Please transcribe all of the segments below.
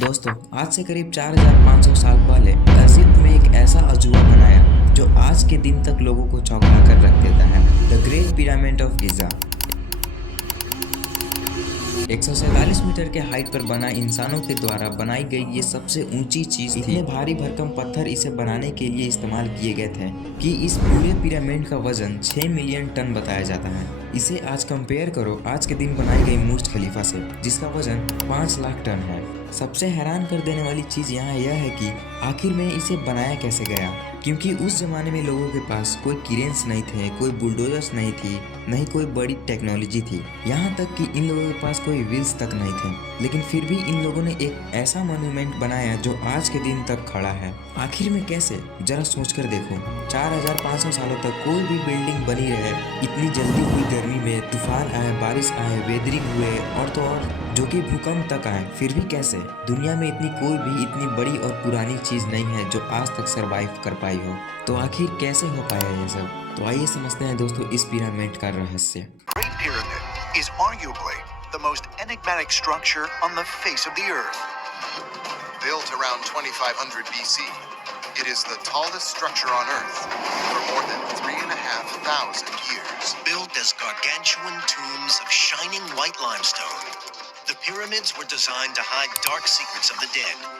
दोस्तों, आज से करीब 4500 साल पहले इजिप्ट में एक ऐसा अजूबा बनाया जो आज के दिन तक लोगों को चौंका कर रख देता है। The great pyramid of Giza 147 metre के हाइट पर बना इंसानों के द्वारा बनाई गई ये सबसे ऊंची चीज थी। इतने भारी भरकम पत्थर इसे बनाने के लिए इस्तेमाल किए गए थे कि इस पूरे पिरामिड का वजन 6 मिलियन टन बताया जाता है। इसे आज कंपेयर करो आज के दिन बनाई गई बुर्ज खलीफा से, जिसका वजन 5 लाख टन है। सबसे हैरान कर देने वाली चीज यहाँ यह है कि आखिर में इसे बनाया कैसे गया, क्योंकि उस जमाने में लोगों के पास कोई क्रेन्स नहीं थे, कोई बुलडोजर्स नहीं थी, नहीं कोई बड़ी टेक्नोलॉजी थी, यहाँ तक कि इन लोगों के पास कोई व्हील्स तक नहीं थे। लेकिन फिर भी इन लोगों ने एक ऐसा मॉन्यूमेंट बनाया जो आज के दिन तक खड़ा है। आखिर में कैसे, जरा सोच कर देखो। 4500 सालों तक कोई भी बिल्डिंग बनी रहे, इतनी जल्दी हुई गर्मी में तूफान आए, बारिश आए, वेदरिंग हुए और तो और जो कि भूकंप तक आए, फिर भी कैसे दुनिया में कोई भी इतनी बड़ी और पुरानी चीज नहीं है जो आज तक सरवाइव कर पाई हो। तो आखिर कैसे हो पाया ये सब? तो आइए समझते हैं दोस्तों इस पिरामिड का रहस्य। Great Pyramid is arguably the most enigmatic structure on the face of the earth. Built around 2500 BC, it is the tallest structure on earth for more than 3,500 years. Built as gargantuan tombs of shining white limestone, the pyramids were designed to hide dark secrets of the dead.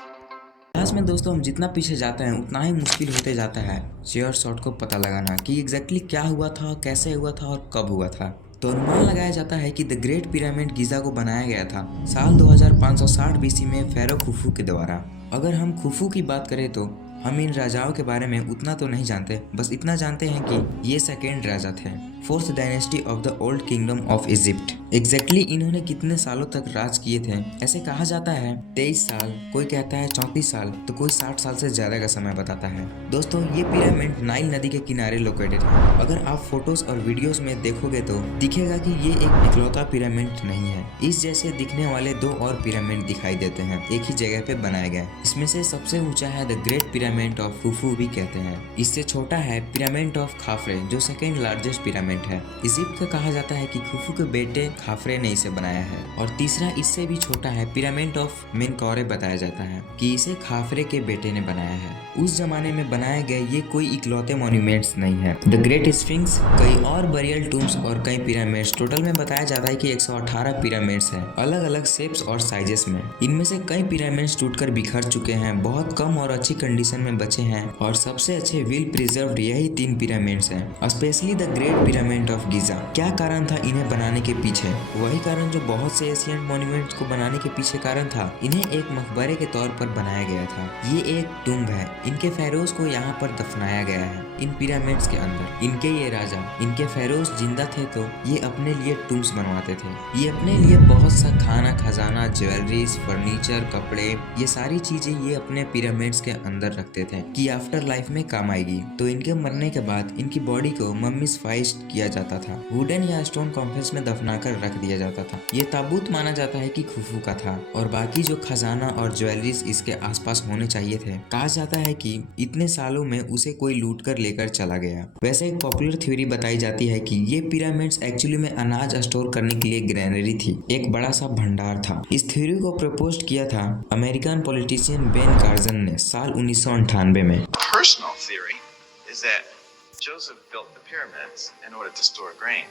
इतिहास में दोस्तों हम जितना पीछे जाते हैं उतना ही मुश्किल होते जाता है शेयर शॉट को पता लगाना कि एग्जैक्टली क्या हुआ था, कैसे हुआ था और कब हुआ था। तो अनुमान लगाया जाता है कि द ग्रेट पिरामिड गिजा को बनाया गया था साल 2560 बीसी में फेरो खुफू के द्वारा। अगर हम खुफू की बात करें तो हम इन राजाओं के बारे में उतना तो नहीं जानते, बस इतना जानते हैं कि ये सेकेंड राजा थे, fourth dynasty of the old kingdom of Egypt. Exactly इन्होंने कितने सालों तक राज किए थे? ऐसे कहा जाता है 23 साल, कोई कहता है 34 साल, तो कोई 60 साल से ज्यादा का समय बताता है। दोस्तों ये पिरामिड नाइल नदी के किनारे लोकेटेड है। अगर आप फोटोज और वीडियोस में देखोगे तो दिखेगा कि ये एक इकलौता पिरामिड नहीं है। इस जैसे दिखने वाले 2 और पिरामिड दिखाई देते हैं एक ही जगह पे बनाए गए। इसमें से सबसे ऊंचा है the great pyramid of Khufu भी कहते हैं। इससे छोटा है पिरामिड ऑफ खाफरे जो सेकेंड लार्जेस्ट पिरामिड है। इजिप्ट का कहा जाता है कि खुफू के बेटे खाफरे ने इसे बनाया है। और तीसरा इससे भी छोटा है पिरामिड ऑफ मेनकौरे बताया जाता है कि इसे खाफरे के बेटे ने बनाया है। उस जमाने में बनाए गए ये कोई इकलौते मॉन्यूमेंट्स नहीं है। द ग्रेट स्फिंक्स, कई और बरियल टूम्स और कई पिरामिड्स, टोटल में बताया जाता है कि 118 पिरामिड्स हैं अलग अलग शेप्स और साइजेस में। इनमें से कई पिरामिड्स टूटकर बिखर चुके हैं, बहुत कम और अच्छी कंडीशन में बचे हैं और सबसे अच्छे वेल प्रिजर्व्ड यही 3 पिरामिड्स हैं, specially the great pyramid of Giza. क्या कारण था इन्हें बनाने के पीछे? वही कारण जो बहुत से एशियंट मॉन्यूमेंट्स को बनाने के पीछे कारण था। इन्हें एक मकबरे के तौर पर बनाया गया था। ये एक टूम्ब है, इनके फेरोज को यहाँ पर दफनाया गया है इन पिरामिड्स के अंदर। इनके ये राजा, इनके फेरोज जिंदा थे तो ये अपने लिए टूम्स बनवाते थे। ये अपने लिए बहुत सा खाना, खजाना, ज्वेलरीज, फर्नीचर, कपड़े, ये सारी चीजें ये अपने पिरामिड्स के अंदर रखते थे कि आफ्टर लाइफ में काम आएगी। तो इनके मरने के बाद इनकी बॉडी को मम्मीफाइड किया जाता था, वुडन या स्टोन कॉम्प्लेक्स में दफनाकर रख दिया जाता था। ये ताबूत माना जाता है कि खुफू का था और बाकी जो खजाना और ज्वेलरीज इसके आसपास होने चाहिए थे, कहा जाता है कि इतने सालों में उसे कोई लूट कर लेकर चला गया। वैसे एक पॉपुलर थ्योरी बताई जाती है कि ये पिरामिड्स एक्चुअली में अनाज स्टोर करने के लिए ग्रैनरी थी, एक बड़ा सा भंडार था। इस थ्योरी को प्रपोज किया था अमेरिकन पॉलिटिशियन बेन कार्सन ने साल 1998 में। Personal theory is that Joseph built the pyramids in order to store grain.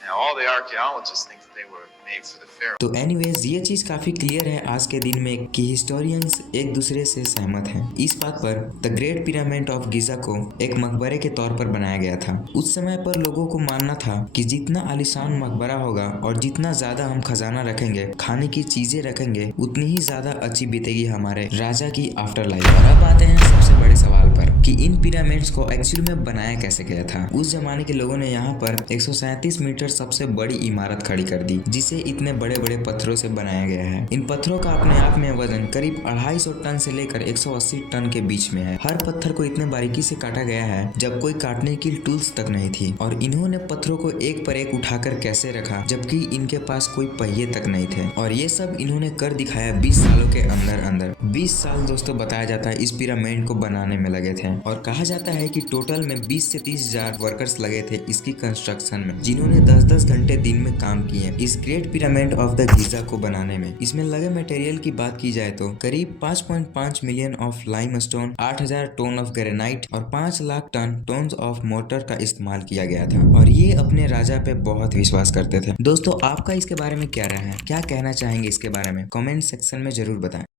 Now all the archaeologists think that they were made for the pharaoh. तो anyways ये चीज काफी clear है आज के दिन में कि हिस्टोरियंस एक दूसरे से सहमत हैं इस बात पर द ग्रेट पिरामिड ऑफ गिजा को एक मकबरे के तौर पर बनाया गया था। उस समय पर लोगों को मानना था कि जितना आलीशान मकबरा होगा और जितना ज्यादा हम खजाना रखेंगे, खाने की चीजें रखेंगे, उतनी ही ज्यादा अच्छी बीतेगी हमारे राजा की आफ्टर लाइफ। और अब आते हैं सबसे बड़े सवाल पर कि इन पिरामिड्स को एक्चुअली में बनाया कैसे गया था। उस जमाने के लोगों ने यहाँ पर 137 मीटर सबसे बड़ी इमारत खड़ी कर दी जिसे इतने बड़े बड़े पत्थरों से बनाया गया है। इन पत्थरों का अपने आप में वजन करीब 250 टन से लेकर 180 टन के बीच में है। हर पत्थर को इतने बारीकी से काटा गया है जब कोई काटने की टूल्स तक नहीं थी। और इन्होंने पत्थरों को एक पर एक उठाकर कैसे रखा जबकि इनके पास कोई पहिए तक नहीं थे। और ये सब इन्होंने कर दिखाया 20 सालों के अंदर। 20 साल दोस्तों बताया जाता है इस पिरामिड को बनाने में लगे थे और कहा जाता है कि टोटल में 20 से 30 हजार वर्कर्स लगे थे इसकी कंस्ट्रक्शन में, जिन्होंने 10-10 घंटे दिन में काम किए इस great pyramid of the Giza को बनाने में। इसमें लगे मटेरियल की बात की जाए तो करीब 5.5 million of limestone, 8000 ton of granite और 5 लाख टन ऑफ मोटर का इस्तेमाल किया गया था और ये अपने राजा पे बहुत विश्वास करते थे। दोस्तों आपका इसके बारे में क्या राय है, क्या कहना चाहेंगे इसके बारे में, कमेंट सेक्शन में जरूर बताएं।